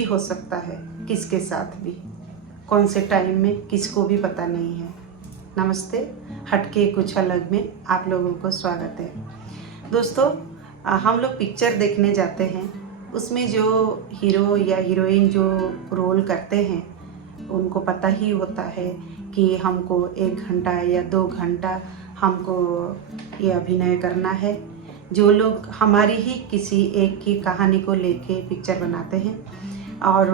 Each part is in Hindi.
भी हो सकता है, किसके साथ भी, कौन से टाइम में, किसको भी पता नहीं है। नमस्ते, हटके कुछ अलग में आप लोगों को स्वागत है। दोस्तों, हम लोग पिक्चर देखने जाते हैं, उसमें जो हीरो या हीरोइन जो रोल करते हैं उनको पता ही होता है कि हमको 1 घंटा या 2 घंटा हमको ये अभिनय करना है। जो लोग हमारी ही किसी एक की कहानी को लेके पिक्चर बनाते हैं और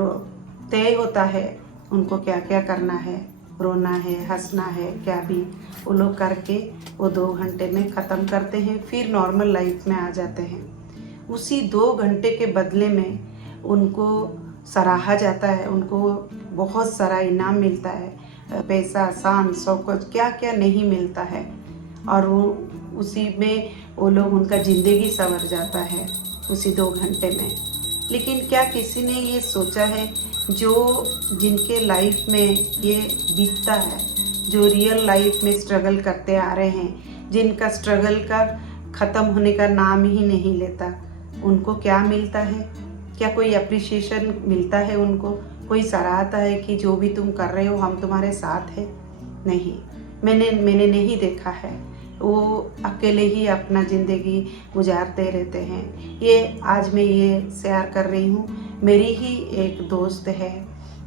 तय होता है उनको क्या क्या करना है, रोना है, हंसना है, क्या भी वो लोग करके वो 2 घंटे में ख़त्म करते हैं, फिर नॉर्मल लाइफ में आ जाते हैं। उसी 2 घंटे के बदले में उनको सराहा जाता है, उनको बहुत सारा इनाम मिलता है, पैसा, शान, शौकत, क्या क्या नहीं मिलता है, और वो उसी में वो लोग उनका ज़िंदगी संवर जाता है उसी 2 घंटे में। लेकिन क्या किसी ने ये सोचा है जो जिनके लाइफ में ये बीतता है, जो रियल लाइफ में स्ट्रगल करते आ रहे हैं, जिनका स्ट्रगल का ख़त्म होने का नाम ही नहीं लेता, उनको क्या मिलता है? क्या कोई अप्रिसिएशन मिलता है उनको? कोई सराहता है कि जो भी तुम कर रहे हो हम तुम्हारे साथ हैं? नहीं, मैंने नहीं देखा है। वो अकेले ही अपना ज़िंदगी गुजारते रहते हैं। ये आज मैं ये शेयर कर रही हूँ। मेरी ही एक दोस्त है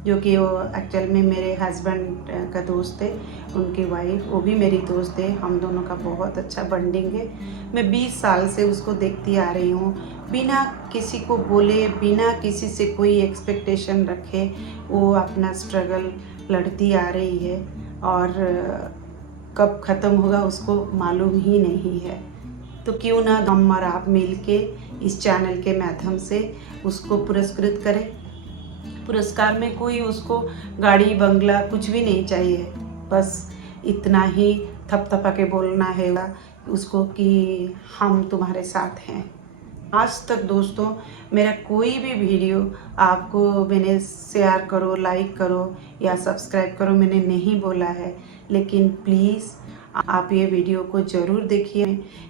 जो कि वो एक्चुअल में मेरे हस्बैंड का दोस्त है, उनकी वाइफ वो भी मेरी दोस्त है। हम दोनों का बहुत अच्छा बॉन्डिंग है। मैं 20 साल से उसको देखती आ रही हूँ, बिना किसी को बोले, बिना किसी से कोई एक्सपेक्टेशन रखे वो अपना स्ट्रगल लड़ती आ रही है, और कब ख़त्म होगा उसको मालूम ही नहीं है। तो क्यों ना हम और आप मिल के इस चैनल के माध्यम से उसको पुरस्कृत करें। पुरस्कार में कोई उसको गाड़ी बंगला कुछ भी नहीं चाहिए, बस इतना ही थपथपा के बोलना है उसको कि हम तुम्हारे साथ हैं। आज तक दोस्तों मेरा कोई भी वीडियो आपको मैंने शेयर करो, लाइक करो या सब्सक्राइब करो मैंने नहीं बोला है, लेकिन प्लीज़ आप ये वीडियो को ज़रूर देखिए,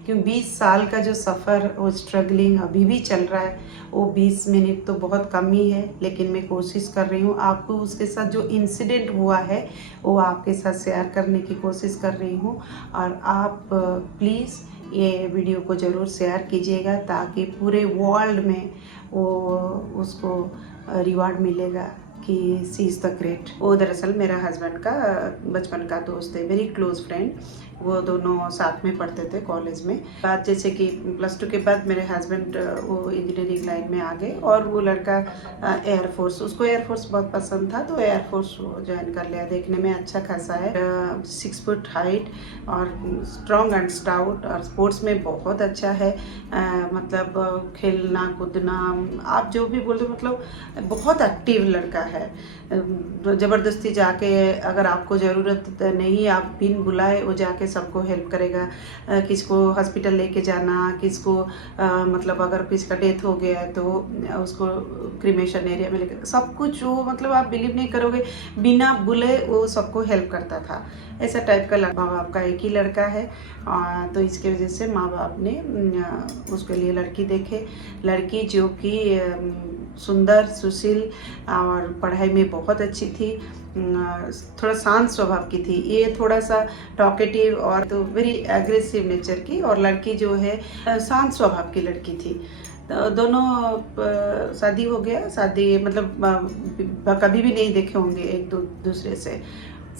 क्योंकि 20 साल का जो सफ़र वो स्ट्रगलिंग अभी भी चल रहा है। वो 20 मिनट तो बहुत कम ही है, लेकिन मैं कोशिश कर रही हूँ आपको उसके साथ जो इंसिडेंट हुआ है वो आपके साथ शेयर करने की कोशिश कर रही हूँ। और आप प्लीज़ ये वीडियो को ज़रूर शेयर कीजिएगा ताकि पूरे वर्ल्ड में वो उसको रिवार्ड मिलेगा कि सी इज़ द ग्रेट। वो दरअसल मेरा हस्बैंड का बचपन का दोस्त है, वेरी क्लोज फ्रेंड। वो दोनों साथ में पढ़ते थे कॉलेज में। बात जैसे कि +2 के बाद मेरे हस्बैंड वो इंजीनियरिंग लाइन में आ गए, और वो लड़का एयरफोर्स, उसको एयरफोर्स बहुत पसंद था तो एयरफोर्स वो ज्वाइन कर लिया। देखने में अच्छा खासा है, 6 फुट हाइट और स्ट्रॉन्ग एंड स्टाउट, और स्पोर्ट्स में बहुत अच्छा है। मतलब खेलना कूदना आप जो भी बोलते, मतलब बहुत एक्टिव लड़का है। ज़बरदस्ती जाके अगर आपको ज़रूरत नहीं, आप बिन बुलाए वो जाके सबको हेल्प करेगा। किसको हॉस्पिटल लेके जाना, किसको मतलब अगर किसी का डेथ हो गया है तो उसको क्रिमेशन एरिया में लेकर, सब कुछ वो, मतलब आप बिलीव नहीं करोगे, बिना बुले वो सबको हेल्प करता था। ऐसा टाइप का माँ बाप का एक ही लड़का है, तो इसके वजह से माँ बाप ने उसके लिए लड़की देखे। लड़की जो कि सुंदर, सुशील और पढ़ाई में बहुत अच्छी थी, थोड़ा शांत स्वभाव की थी। ये थोड़ा सा टॉकेटिव और तो वेरी एग्रेसिव नेचर की, और लड़की जो है शांत स्वभाव की लड़की थी। तो दोनों शादी हो गया। शादी मतलब कभी भी नहीं देखे होंगे एक दूसरे से।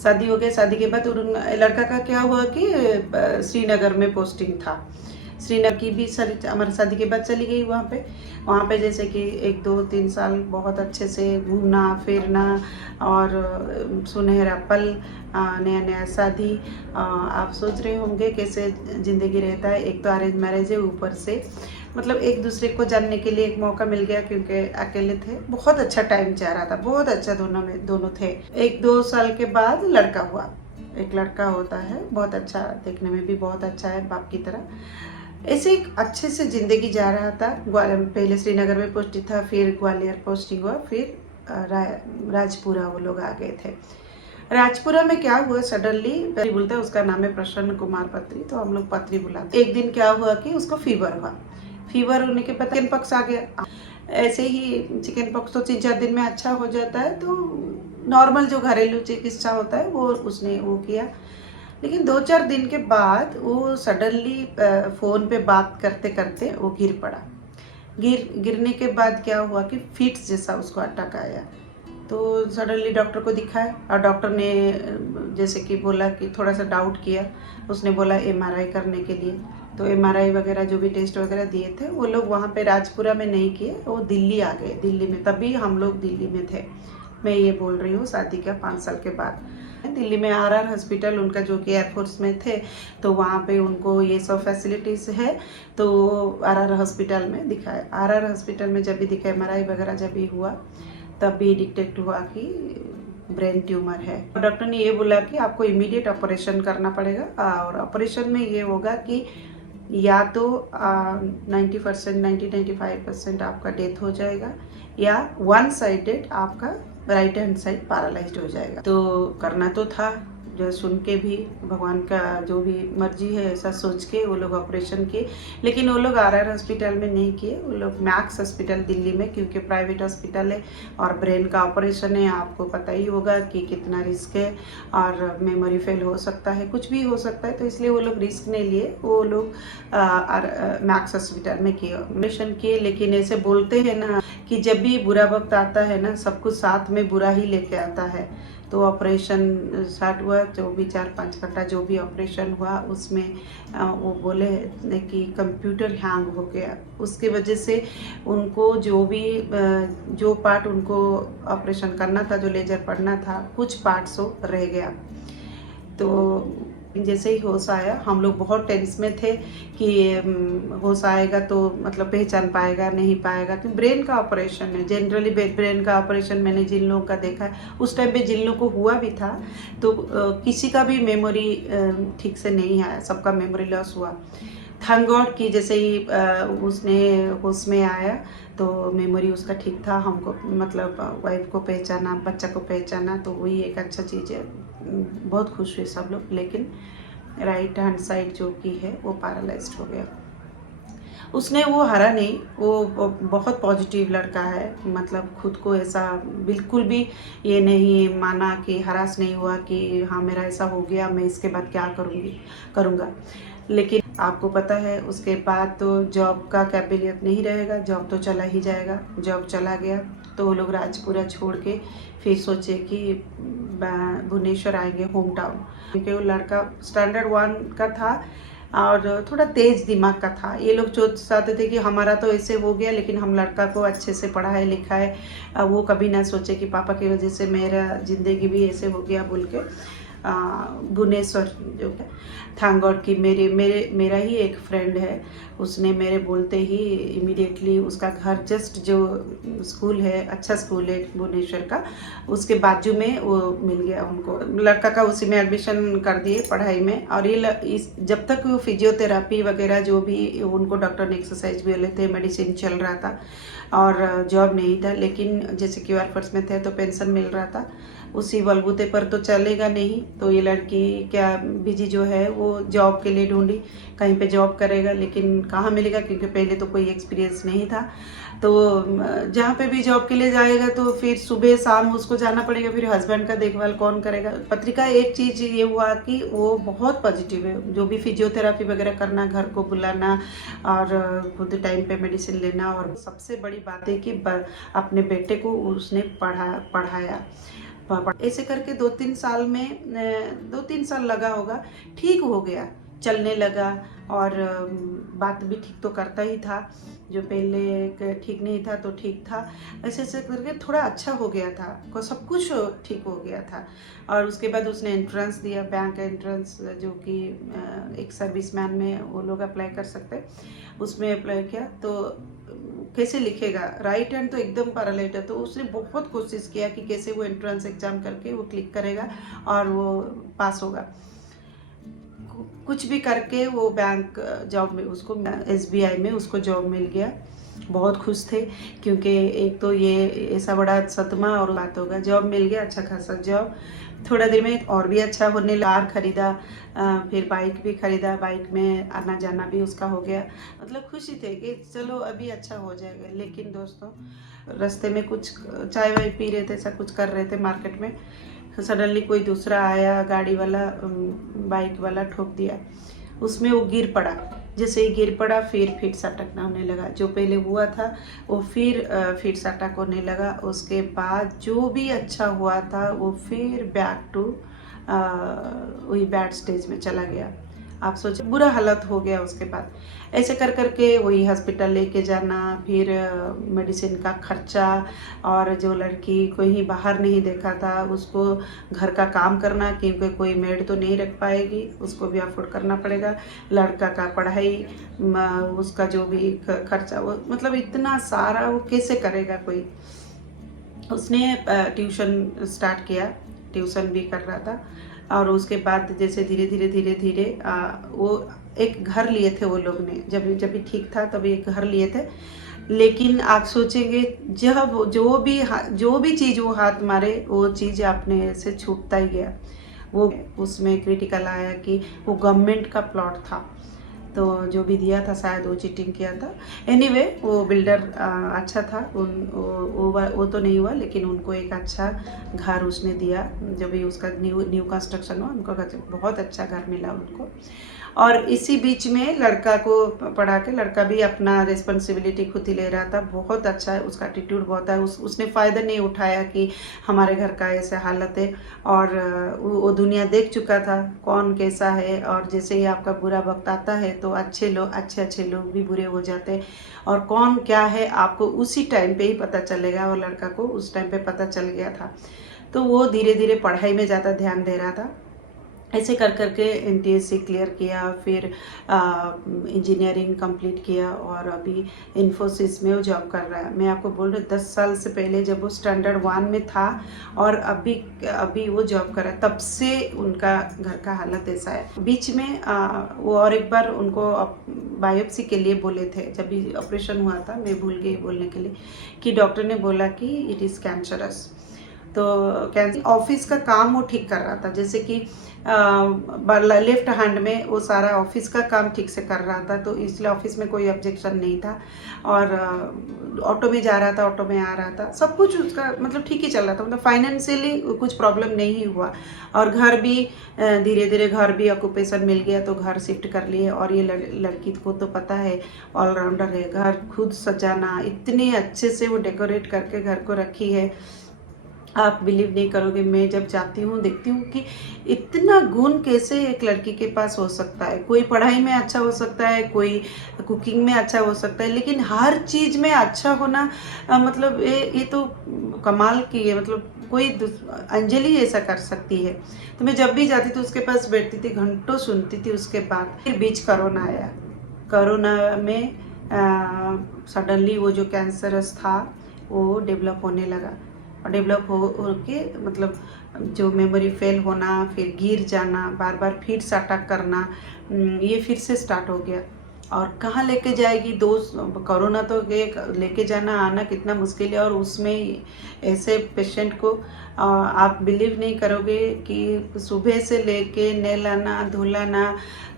शादी हो गया। शादी के बाद लड़का का क्या हुआ कि श्रीनगर में पोस्टिंग था। श्रीनगर की भी हमारी शादी के बाद चली गई वहाँ पे जैसे कि 1, 2, 3 साल बहुत अच्छे से घूमना फिरना और सुनहरा पल, नया नया शादी। आप सोच रहे होंगे कैसे ज़िंदगी रहता है। एक तो अरेंज मैरिज है, ऊपर से मतलब एक दूसरे को जानने के लिए एक मौका मिल गया, क्योंकि अकेले थे। बहुत अच्छा टाइम जा रहा था, बहुत अच्छा दोनों थे। 1-2 साल के बाद लड़का हुआ। एक लड़का होता है, बहुत अच्छा, देखने में भी बहुत अच्छा है, बाप की तरह। ऐसे एक अच्छे से ज़िंदगी जा रहा था। पहले श्रीनगर में पोस्टिंग था, फिर ग्वालियर पोस्टिंग हुआ, फिर राजपुरा वो लोग आ गए थे। राजपुरा में क्या हुआ, सडनली बोलता है, उसका नाम है प्रसन्न कुमार पत्री, तो हम लोग पत्री बुलाते। एक दिन क्या हुआ कि उसको फीवर हुआ। फीवर होने के बाद चिकन पॉक्स आ गया। ऐसे ही चिकन पॉक्स तो 3-4 दिन में अच्छा हो जाता है, तो नॉर्मल जो घरेलू चिकित्सा होता है वो उसने वो किया। लेकिन 2-4 दिन के बाद वो सडनली फ़ोन पे बात करते करते वो गिर पड़ा। गिरने के बाद क्या हुआ कि फिट्स जैसा उसको अटैक आया। तो सडनली डॉक्टर को दिखाया और डॉक्टर ने जैसे कि बोला कि थोड़ा सा डाउट किया, उसने बोला एमआरआई करने के लिए। तो एमआरआई वगैरह जो भी टेस्ट वगैरह दिए थे वो लोग वहाँ पे राजपुरा में नहीं किए, वो दिल्ली आ गए। दिल्ली में तभी हम लोग दिल्ली में थे, मैं ये बोल रही हूँ शादी का 5 साल के बाद। दिल्ली में आरआर हॉस्पिटल उनका जो कि एयरफोर्स में थे, तो वहाँ पे उनको ये सब फैसिलिटीज़ है, तो आरआर हॉस्पिटल में दिखाया। आरआर हॉस्पिटल में जब भी दिखा एमआरआई वगैरह जब भी हुआ तब भी डिटेक्ट हुआ कि ब्रेन ट्यूमर है। डॉक्टर ने ये बोला कि आपको इमीडिएट ऑपरेशन करना पड़ेगा और ऑपरेशन में ये होगा कि या तो 90% 90-95% आपका डेथ हो जाएगा, या वन साइडेड आपका राइट हैंड साइड पैरालाइज्ड हो जाएगा। तो करना तो था, जो सुन के भी भगवान का जो भी मर्जी है ऐसा सोच के वो लोग ऑपरेशन किए। लेकिन वो लोग आरआर हॉस्पिटल में नहीं किए, वो लोग मैक्स हॉस्पिटल दिल्ली में, क्योंकि प्राइवेट हॉस्पिटल है और ब्रेन का ऑपरेशन है, आपको पता ही होगा कि कितना रिस्क है और मेमोरी फेल हो सकता है, कुछ भी हो सकता है। तो इसलिए वो लोग रिस्क नहीं लिए, वो लोग मैक्स हॉस्पिटल में किए ऑपरेशन किए। लेकिन ऐसे बोलते हैं ना कि जब भी बुरा वक्त आता है ना, सब कुछ साथ में बुरा ही लेके आता है। तो ऑपरेशन स्टार्ट हुआ, जो भी 4-5 घंटा जो भी ऑपरेशन हुआ उसमें वो बोले कि कंप्यूटर हैंग हो गया। उसके वजह से उनको जो भी जो पार्ट उनको ऑपरेशन करना था, जो लेजर पड़ना था, कुछ पार्ट्स वो रह गया। तो जैसे ही होश आया, हम लोग बहुत टेंस में थे कि होश आएगा तो मतलब पहचान पाएगा नहीं पाएगा, क्योंकि ब्रेन का ऑपरेशन है। जनरली ब्रेन का ऑपरेशन मैंने जिन लोगों का देखा है, उस टाइम पे जिन लोगों को हुआ भी था, तो किसी का भी मेमोरी ठीक से नहीं आया, सबका मेमोरी लॉस हुआ। थैंक गॉड कि जैसे ही उसने होश में आया तो मेमोरी उसका ठीक था, हमको मतलब वाइफ को पहचाना, बच्चा को पहचाना, तो वही एक अच्छा चीज़ है। बहुत खुश हुए सब लोग। लेकिन राइट हैंड साइड जो कि है वो पैरालाइज्ड हो गया। उसने वो हारा नहीं, वो बहुत पॉजिटिव लड़का है, मतलब खुद को ऐसा बिल्कुल भी ये नहीं माना कि हरास नहीं हुआ कि हाँ मेरा ऐसा हो गया, मैं इसके बाद क्या करूँगा। लेकिन आपको पता है उसके बाद तो जॉब का कैपेबिलिटी नहीं रहेगा, जॉब तो चला ही जाएगा। जॉब चला गया तो वो लोग राजपुरा छोड़ के फिर सोचे कि भुवनेश्वर आएंगे, होम टाउन, क्योंकि वो लड़का स्टैंडर्ड 1 का था और थोड़ा तेज़ दिमाग का था। ये लोग चाहते थे कि हमारा तो ऐसे हो गया, लेकिन हम लड़का को अच्छे से पढ़ाए लिखाए, वो कभी ना सोचे कि पापा की वजह से मेरा ज़िंदगी भी ऐसे हो गया बोल के। भुवनेश्वर जो है, थैंक गॉड कि मेरा ही एक फ्रेंड है, उसने मेरे बोलते ही इमीडिएटली उसका घर जस्ट जो स्कूल है, अच्छा स्कूल है भुवनेश्वर का, उसके बाजू में वो मिल गया उनको। लड़का का उसी में एडमिशन कर दिए पढ़ाई में। और ये जब तक वो फिजियोथेरापी वगैरह जो भी उनको डॉक्टर ने एक्सरसाइज भी लेते, मेडिसिन चल रहा था और जॉब नहीं था, लेकिन जैसे कि एयरफोर्स में थे तो पेंशन मिल रहा था, उसी बलबूते पर तो चलेगा नहीं। तो ये लड़की क्या बीजी जो है वो जॉब के लिए ढूंढी, कहीं पे जॉब करेगा, लेकिन कहाँ मिलेगा, क्योंकि पहले तो कोई एक्सपीरियंस नहीं था। तो जहाँ पे भी जॉब के लिए जाएगा तो फिर सुबह शाम उसको जाना पड़ेगा, फिर हस्बैंड का देखभाल कौन करेगा। पत्रिका एक चीज़ ये हुआ कि वो बहुत पॉजिटिव है, जो भी फिजियोथेरापी वगैरह करना, घर को बुलाना और खुद टाइम पे मेडिसिन लेना, और सबसे बड़ी बात है कि अपने बेटे को उसने पढ़ाया। ऐसे करके 2-3 साल में 2-3 साल लगा होगा, ठीक हो गया, चलने लगा और बात भी ठीक तो करता ही था, जो पहले ठीक नहीं था तो ठीक था। ऐसे ऐसे करके थोड़ा अच्छा हो गया था, को सब कुछ ठीक हो गया था। और उसके बाद उसने एंट्रेंस दिया, बैंक एंट्रेंस, जो कि एक सर्विसमैन में वो लोग अप्लाई कर सकते, उसमें अप्लाई किया। तो कैसे लिखेगा, राइट हैंड तो एकदम पैरालाइज्ड है, तो उसने बहुत कोशिश किया कि कैसे वो एंट्रेंस एग्जाम करके वो क्लिक करेगा और वो पास होगा। कुछ भी करके वो बैंक जॉब में उसको SBI में उसको जॉब मिल गया। बहुत खुश थे, क्योंकि एक तो ये ऐसा बड़ा सदमा और बात होगा, जॉब मिल गया, अच्छा खासा जॉब थोड़ा देर में और भी अच्छा होने लगा। कार खरीदा, फिर बाइक भी खरीदा, बाइक में आना जाना भी उसका हो गया। मतलब खुशी थे कि चलो अभी अच्छा हो जाएगा। लेकिन दोस्तों रास्ते में कुछ चाय वाय पी रहे थे, ऐसा कुछ कर रहे थे मार्केट में, सडनली कोई दूसरा आया गाड़ी वाला, बाइक वाला ठोक दिया। उसमें वो गिर पड़ा। जैसे ही गिर पड़ा फिर सटकना होने लगा। जो पहले हुआ था वो फिर सटक होने लगा। उसके बाद जो भी अच्छा हुआ था वो फिर बैक टू वही बैड स्टेज में चला गया। आप सोचो, बुरा हालत हो गया। उसके बाद ऐसे कर करके वही हॉस्पिटल लेके जाना, फिर मेडिसिन का खर्चा, और जो लड़की कोई बाहर नहीं देखा था उसको घर का काम करना, क्योंकि कोई मेड तो नहीं रख पाएगी, उसको भी अफोर्ड करना पड़ेगा। लड़का का पढ़ाई, उसका जो भी खर्चा, वो मतलब इतना सारा वो कैसे करेगा कोई। उसने ट्यूशन स्टार्ट किया, ट्यूशन भी कर रहा था। और उसके बाद जैसे धीरे धीरे वो एक घर लिए थे वो लोग ने, जब भी ठीक था तभी एक घर लिए थे। लेकिन आप सोचेंगे जब जो भी चीज़ वो हाथ मारे वो चीज़ अपने से छूटता ही गया। वो उसमें क्रिटिकल आया कि वो गवर्नमेंट का प्लॉट था, तो जो भी दिया था शायद वो चीटिंग किया था। एनीवे वो बिल्डर अच्छा था, वो तो नहीं हुआ, लेकिन उनको एक अच्छा घर उसने दिया। जब भी उसका न्यू कंस्ट्रक्शन हुआ, उनको बहुत अच्छा घर मिला उनको। और इसी बीच में लड़का को पढ़ा के, लड़का भी अपना रिस्पॉन्सिबिलिटी खुद ही ले रहा था। बहुत अच्छा है उसका एटीट्यूड, बहुत है। उसने फ़ायदा नहीं उठाया कि हमारे घर का ऐसे हालत है। और वो दुनिया देख चुका था कौन कैसा है। और जैसे ही आपका बुरा वक्त आता है तो अच्छे लोग भी बुरे हो जाते हैं। और कौन क्या है आपको उसी टाइम पे ही पता चलेगा। और लड़का को उस टाइम पे पता चल गया था। तो वो धीरे धीरे पढ़ाई में ज़्यादा ध्यान दे रहा था। ऐसे कर करके NTSC क्लियर किया, फिर इंजीनियरिंग कंप्लीट किया, और अभी इन्फोसिस में वो जॉब कर रहा है। मैं आपको बोल रही हूँ 10 साल से पहले जब वो स्टैंडर्ड 1 में था और अभी वो जॉब कर रहा है, तब से उनका घर का हालत ऐसा है। बीच में वो और एक बार उनको बायोप्सी के लिए बोले थे, जब भी ऑपरेशन हुआ था, मैं भूल गई बोलने के लिए, कि डॉक्टर ने बोला कि इट इज़ कैंसरस। तो कैंसर ऑफिस का काम वो ठीक कर रहा था, जैसे कि लेफ्ट हैंड में वो सारा ऑफिस का काम ठीक से कर रहा था, तो इसलिए ऑफिस में कोई ऑब्जेक्शन नहीं था। और ऑटो में जा रहा था, ऑटो में आ रहा था, सब कुछ उसका मतलब ठीक ही चल रहा था। मतलब फाइनेंशियली कुछ प्रॉब्लम नहीं हुआ। और घर भी धीरे धीरे घर भी ऑक्यूपेशन मिल गया, तो घर शिफ्ट कर लिए। और ये लड़की को तो पता है ऑलराउंडर है, घर खुद सजाना, इतने अच्छे से वो डेकोरेट करके घर को रखी है। आप बिलीव नहीं करोगे, मैं जब जाती हूँ देखती हूँ कि इतना गुण कैसे एक लड़की के पास हो सकता है। कोई पढ़ाई में अच्छा हो सकता है, कोई कुकिंग में अच्छा हो सकता है, लेकिन हर चीज़ में अच्छा होना मतलब ये तो कमाल की है। मतलब कोई अंजलि ऐसा कर सकती है। तो मैं जब भी जाती थी उसके पास बैठती थी, घंटों सुनती थी। उसके बाद फिर बीच कोरोना आया। कोरोना में सडनली वो जो कैंसरस था वो डेवलप होने लगा। और डेवलप हो के मतलब जो मेमोरी फेल होना, फिर गिर जाना, बार बार फिर से अटैक करना, ये फिर से स्टार्ट हो गया। और कहाँ लेके जाएगी कोरोना तो लेके जाना आना कितना मुश्किल है। और उसमें ऐसे पेशेंट को आप बिलीव नहीं करोगे कि सुबह से लेके नहलाना धुलाना,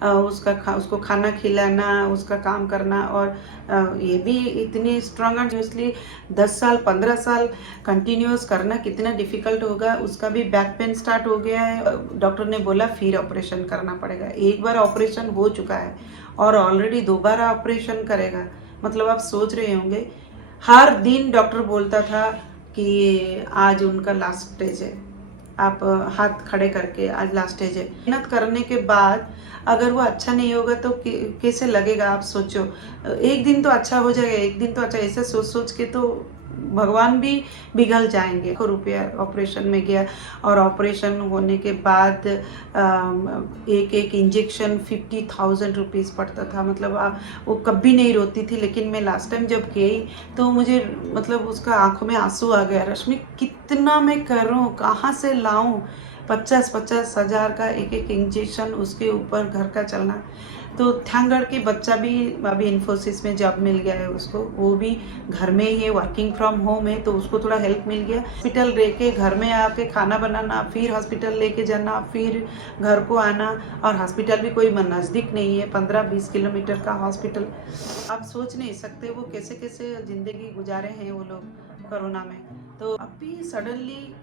उसको खाना खिलाना, उसका काम करना। और ये भी इतनी स्ट्रांग कंटिन्यूसली 10 साल 15 साल कंटिन्यूस करना कितना डिफ़िकल्ट होगा। उसका भी बैक पेन स्टार्ट हो गया है। डॉक्टर ने बोला फिर ऑपरेशन करना पड़ेगा। एक बार ऑपरेशन हो चुका है और ऑलरेडी दोबारा ऑपरेशन करेगा। मतलब आप सोच रहे होंगे, हर दिन डॉक्टर बोलता था कि आज उनका लास्ट स्टेज है, आप हाथ खड़े करके आज लास्ट स्टेज है। मेहनत करने के बाद अगर वो अच्छा नहीं होगा तो कैसे लगेगा। आप सोचो, एक दिन तो अच्छा हो जाएगा, एक दिन तो अच्छा, ऐसे सोच सोच के तो भगवान भी पिघल जाएंगे। रुपया ऑपरेशन में गया। और ऑपरेशन होने के बाद एक एक इंजेक्शन 50,000 रुपीज़ पड़ता था। मतलब वो कभी नहीं रोती थी, लेकिन मैं लास्ट टाइम जब गई तो मुझे मतलब उसका आंखों में आंसू आ गया। रश्मि कितना मैं करूं, कहाँ से लाऊं, 50-50 हज़ार का एक एक इंजेक्शन, उसके ऊपर घर का चलना। तो थैंक गॉड कि बच्चा भी अभी इन्फोसिस में जॉब मिल गया है उसको, वो भी घर में ही है, वर्किंग फ्रॉम होम है, तो उसको थोड़ा हेल्प मिल गया। हॉस्पिटल रह के घर में आके खाना बनाना, फिर हॉस्पिटल लेके जाना, फिर घर को आना, और हॉस्पिटल भी कोई नज़दीक नहीं है, 15-20 किलोमीटर का हॉस्पिटल। आप सोच नहीं सकते वो कैसे कैसे ज़िंदगी गुजारे हैं वो लोग कोरोना में। तो अभी सडनली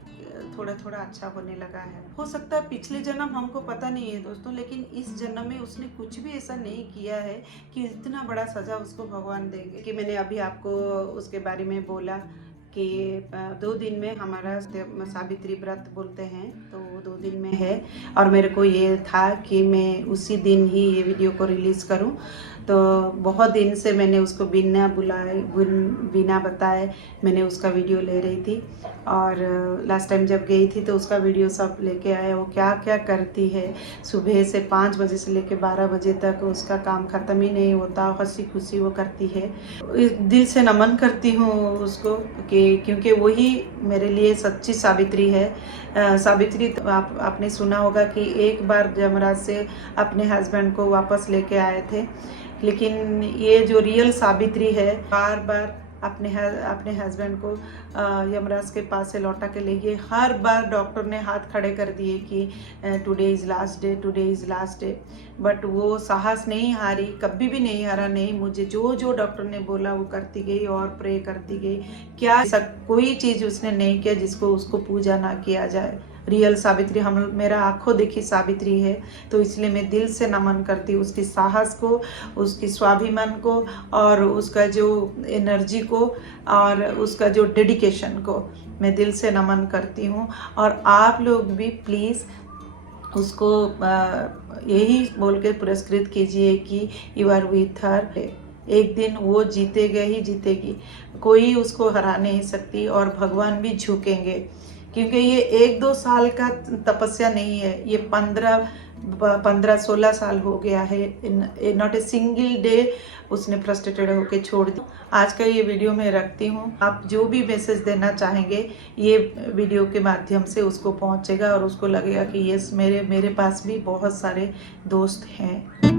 थोड़ा थोड़ा अच्छा होने लगा है। हो सकता है पिछले जन्म हमको पता नहीं है दोस्तों, लेकिन इस जन्म में उसने कुछ भी ऐसा नहीं किया है कि इतना बड़ा सज़ा उसको भगवान देंगे। कि मैंने अभी आपको उसके बारे में बोला कि 2 दिन में हमारा सावित्री व्रत बोलते हैं, तो वो 2 दिन में है, और मेरे को ये था कि मैं उसी दिन ही ये वीडियो को रिलीज़ करूं। तो बहुत दिन से मैंने उसको बिना बुलाए बिना बताए मैंने उसका वीडियो ले रही थी, और लास्ट टाइम जब गई थी तो उसका वीडियो सब लेके आए। वो क्या क्या करती है, सुबह से 5 बजे से लेके 12 बजे तक उसका काम ख़त्म ही नहीं होता, हंसी खुशी वो करती है। दिल से नमन करती हूँ उसको कि क्योंकि वही मेरे लिए सच्ची सावित्री है। सावित्री तो आपने सुना होगा कि एक बार यमराज से अपने हस्बैंड को वापस लेके आए थे, लेकिन ये जो रियल सावित्री है बार बार अपने हस्बैंड को यमराज के पास से लौटा के ले गए। हर बार डॉक्टर ने हाथ खड़े कर दिए कि today is last day, today is last day, but वो साहस नहीं हारी, कभी भी नहीं हारा। नहीं, मुझे जो जो डॉक्टर ने बोला वो करती गई और प्रे करती गई। क्या कोई चीज़ उसने नहीं किया जिसको उसको पूजा ना किया जाए। रियल सावित्री हम मेरा आंखों देखी सावित्री है, तो इसलिए मैं दिल से नमन करती हूँ उसकी साहस को, उसकी स्वाभिमान को, और उसका जो एनर्जी को, और उसका जो डेडिकेशन को मैं दिल से नमन करती हूँ। और आप लोग भी प्लीज़ उसको यही बोल के पुरस्कृत कीजिए कि यू आर विथ हर। एक दिन वो जीतेगा ही जीतेगी, कोई उसको हरा नहीं सकती, और भगवान भी झुकेंगे, क्योंकि ये 1-2 साल का तपस्या नहीं है, ये 15-16 साल हो गया है। नॉट ए सिंगल डे उसने फ्रस्ट्रेटेड होकर छोड़ दी। आज का ये वीडियो मैं रखती हूँ, आप जो भी मैसेज देना चाहेंगे ये वीडियो के माध्यम से उसको पहुँचेगा, और उसको लगेगा कि यस मेरे पास भी बहुत सारे दोस्त हैं।